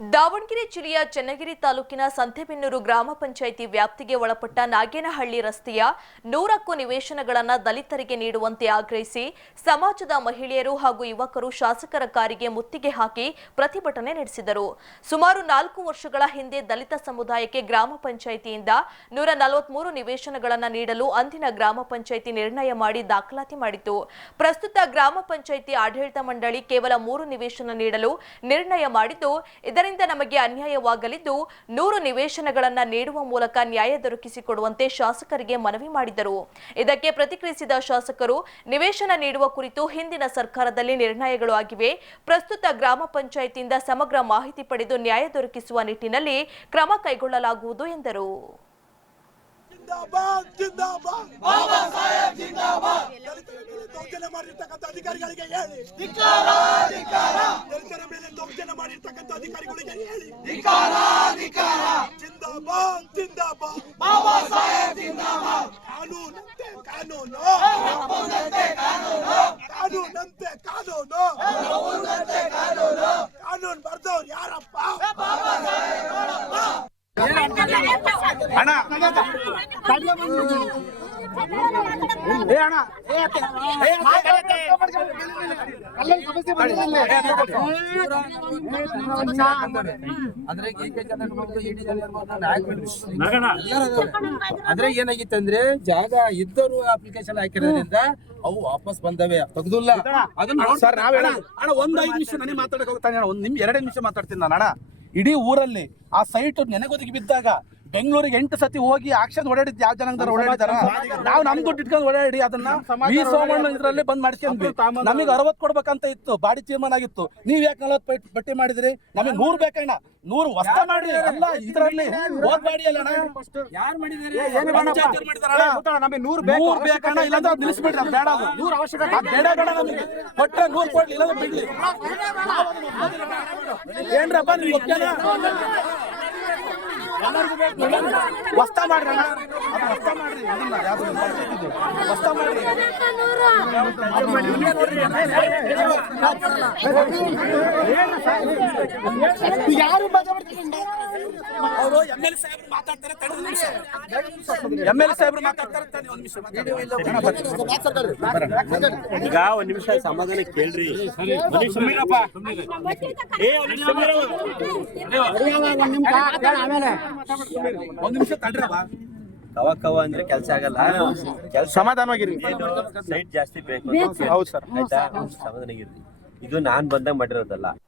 ದಾವಣಗೆರೆ ಜಿಲ್ಲೆಯ ಚನ್ನಗಿರಿ ತಾಲೂಕಿನ ಸಂತೆಬೆನ್ನೂರು ಗ್ರಾಮ ಪಂಚಾಯಿತಿ ವ್ಯಾಪ್ತಿಗೆ ಒಳಪಟ್ಟ ನಾಗೇನಹಳ್ಳಿ ರಸ್ತೆಯ ನೂರಕ್ಕೂ ನಿವೇಶನಗಳನ್ನು ದಲಿತರಿಗೆ ನೀಡುವಂತೆ ಆಗ್ರಹಿಸಿ ಸಮಾಜದ ಮಹಿಳೆಯರು ಹಾಗೂ ಯುವಕರು ಶಾಸಕರ ಕಾರಿಗೆ ಮುತ್ತಿಗೆ ಹಾಕಿ ಪ್ರತಿಭಟನೆ ನಡೆಸಿದರು. ಸುಮಾರು ನಾಲ್ಕು ವರ್ಷಗಳ ಹಿಂದೆ ದಲಿತ ಸಮುದಾಯಕ್ಕೆ ಗ್ರಾಮ ಪಂಚಾಯಿತಿಯಿಂದ ನೂರ ನಲವತ್ಮೂರು ನಿವೇಶನಗಳನ್ನು ನೀಡಲು ಅಂದಿನ ಗ್ರಾಮ ಪಂಚಾಯಿತಿ ನಿರ್ಣಯ ಮಾಡಿ ದಾಖಲಾತಿ ಮಾಡಿತು ಪ್ರಸ್ತುತ ಗ್ರಾಮ ಪಂಚಾಯಿತಿ ಆಡಳಿತ ಮಂಡಳಿ ಕೇವಲ ಮೂರು ನಿವೇಶನ ನೀಡಲು ನಿರ್ಣಯ ಮಾಡಿದ್ದು ಇದರಿಂದ ನಮಗೆ ಅನ್ಯಾಯವಾಗಲಿದ್ದು ನೂರು ನಿವೇಶನಗಳನ್ನು ನೀಡುವ ಮೂಲಕ ನ್ಯಾಯ ದೊರಕಿಸಿಕೊಡುವಂತೆ ಶಾಸಕರಿಗೆ ಮನವಿ ಮಾಡಿದರು. ಇದಕ್ಕೆ ಪ್ರತಿಕ್ರಿಯಿಸಿದ ಶಾಸಕರು ನಿವೇಶನ ನೀಡುವ ಕುರಿತು ಹಿಂದಿನ ಸರ್ಕಾರದಲ್ಲಿ ನಿರ್ಣಯಗಳು ಆಗಿವೆ. ಪ್ರಸ್ತುತ ಗ್ರಾಮ ಪಂಚಾಯಿತಿಯಿಂದ ಸಮಗ್ರ ಮಾಹಿತಿ ಪಡೆದು ನ್ಯಾಯ ದೊರಕಿಸುವ ನಿಟ್ಟಿನಲ್ಲಿ ಕ್ರಮ ಕೈಗೊಳ್ಳಲಾಗುವುದು ಎಂದರು. ದೌರ್ಜನ್ಯ ಮಾಡಿರ್ತಕ್ಕಂಥ ಅಧಿಕಾರಿಗಳಿಗೆ ಹೇಳಿ. ಮಾಡಿರ್ತಕ್ಕಂಥ ಅಧಿಕಾರಿಗಳಿಗೆ ಹೇಳಿ ಜಿಂದಾಬಾದ್ ಜಿಂದಾಬಾದ್ ಬಾಬಾ ಸಾಹೇಬ್ ಜಿಂದಾಬಾದ್ ಕಾನೂನಂತೆ ಕಾನೂನು ಕಾನೂನಂತೆ ಕಾನೂನು ಕಾನೂನು ಬರ್ದವ್ರು ಯಾರಪ್ಪ ಅಣ್ಣ ಏ ಅಣ್ಣ ಅಂದ್ರೆ ಏನಾಗಿತ್ತು ಅಂದ್ರೆ ಜಾಗ ಇದ್ದರು ಅಪ್ಲಿಕೇಶನ್ ಹಾಕಿರೋದ್ರಿಂದ ಅವು ವಾಪಸ್ ಬಂದವೆ. ತೆಗ್ದಿಲ್ಲ. ಅದನ್ನ ಸರ್ ನಾವ್ ಹೇಳ ಅಣ್ಣ ಒಂದ್ ಐದು ನಿಮಿಷ ನನಗೆ ಮಾತಾಡಕ್ ಹೋಗ್ತಾನೆ ಒಂದ್ ನಿಮ್ ಎರಡೇ ನಿಮಿಷ ಮಾತಾಡ್ತೀನಿ ನಾನು ಅಣ್ಣ. ಇಡೀ ಊರಲ್ಲಿ ಆ ಸೈಟ್ ನೆನೆಗೊದಗಿ ಬಿದ್ದಾಗ ಬೆಂಗಳೂರಿಗೆ ಎಂಟು ಸತಿ ಹೋಗಿ ಆಕ್ಷನ್ ಓಡಾಡಿದ್ ಯಾವ ಜನಾಂಗದವ್ರು ಓಡಾಡಿದಾರ? ನಾವು ನಮ್ ದುಡ್ಡು ಇಟ್ಕೊಂಡು ಓಡಾಡಿ ಅದನ್ನ ಈ ಸೋಮಣ್ಣ ಇದ್ರಲ್ಲಿ ಬಂದ್ ಮಾಡಿಸ್ಕೊಂಡ್ವಿ. ನಮಗೆ ಅರವತ್ ಕೊಡ್ಬೇಕಂತ ಇತ್ತು ಬಾಡಿ ತೀರ್ಮಾನ ಆಗಿತ್ತು. ನೀವ್ ಯಾಕೆ ನಲವತ್ ಬಟ್ಟಿ ಮಾಡಿದ್ರಿ? ನಮಗೆ ನೂರ್ ಬೇಕಣ್ಣ. ನೂರು ವಸ್ತ ಮಾಡಿ. ಅಲ್ಲ ಇದರಲ್ಲಿ ಹೋದ್ ಬಾಡಿ ಅಲ್ಲ ನೂರು ನೂರ್ ಬೇಕಣ್ಣ. ಇಲ್ಲಾಂದ್ರೆ ಅಂದ್ರೆ ನಿಲ್ಲಿಸ್ಬಿಡ್ರಿ ಅದ್ ಬೇಡ ಅದು. ನೂರು ಅವಶ್ಯಕ ಅದ್ ಬೇಡ ಬೇಡ ನಮಗೆ. ಕೊಟ್ರೆ ನೂರ್ ಕೊಡ್ಲಿ ಇಲ್ಲಾಂದ್ರೆ ಬಿಡ್ಲಿ. ಏನ್ರಪ್ಪ ನಿಮ್ಗೆ? ವಸ್ತ ಮಾಡ್ರಿ ಅಣ್ಣ ವಸ್ತ ಮಾಡ್ರಿ ಇದನ್ನ ಯಾವ್ದು. ವಸ್ತ ಮಾಡ್ರಿ ಯಾರು ಅವರು ಎಂ ಎಲ್ ಸಾಹೇಬ್ರು ಮಾತಾಡ್ತಾರೆ ಎಂ ಎಲ್ ಸಾಹೇಬ್ರು ಮಾತಾಡ್ತಾರೆ ಒಂದ್ ನಿಮಿಷ ಮಾತಾಡಿ. ಈಗ ಒಂದ್ ನಿಮಿಷ ಸಮಾಧಾನ ಕೇಳ್ರಿ. ಒಂದ್ ನಿಮಿಷ ಸುಮ್ಮನಿರಪ್ಪ. ಏ ಒಂದ್ ನಿಮಿಷ ಸುಮ್ಮನಿರು. ಒಂದ್ ನಿಮಿಷ. ತಡ್ರವ ಕವ ಕವ ಅಂದ್ರೆ ಕೆಲ್ಸ ಆಗಲ್ಲ. ಕೆಲ್ಸ ಸಮಾಧಾನವಾಗಿರಿ. ಸೈಟ್ ಜಾಸ್ತಿ ಬೇಕು ಹೌದು ಸರ್. ಆಯ್ತಾ? ಸಮಾಧಾನ ಇದು ನಾನ್ ಬಂದಾಗ ಮಾಡಿರೋದಲ್ಲ.